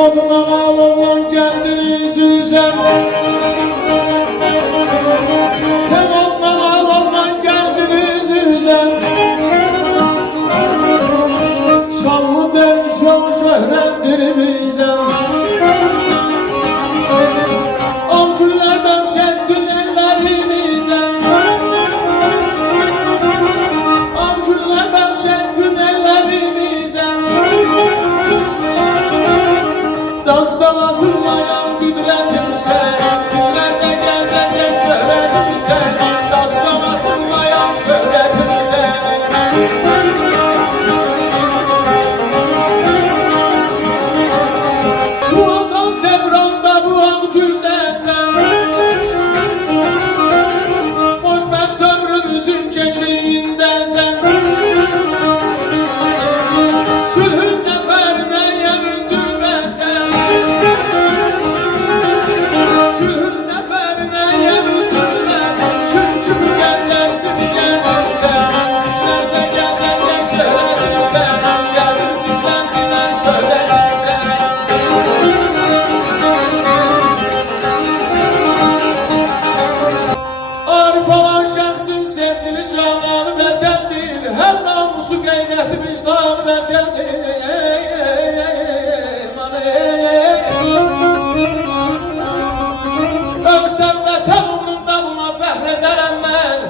oduna ağlaman geldiniz üzem. Sen oduna ağlaman geldiniz üzem. Şanlı dervişan şöhrettir bizem. Avcılardan şekil ellerimize. Avcılardan şekil ellerimize. Dastan asılmayan kudretimse, kudrette gezecek şöhretimse. Dastan asılmayan şöhretimse. Bu azal devranda bu avcılar sen. Hoşbəxt ömrümüzün keşiyinde sen. Sülhün zəfərinə yemindir vətən. Sülhün zəfərinə yemindir vətən. Çünkü müqəddəsdir gəlirsən. Nerede gəzəcək şöhretimsən. Gəzir dildən dilən şöhretimsən. Arif olan şəxsin sevdili cananı vətəndir. Hər namusu qeyrəti vicdanı vətəndir. Ölsəm vətən uğrunda buna fəxr edərəm mən.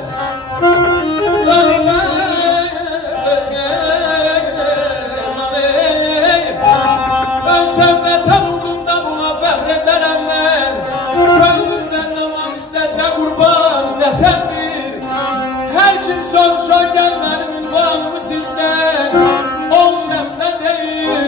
Ölsəm vətən uğrunda buna fəxr edərəm mən. Könlümdə zaman istəsə qurban vətəndir. Hər kim soruşa gəl mənim ünvanımı sizdən. O şəxsə deyil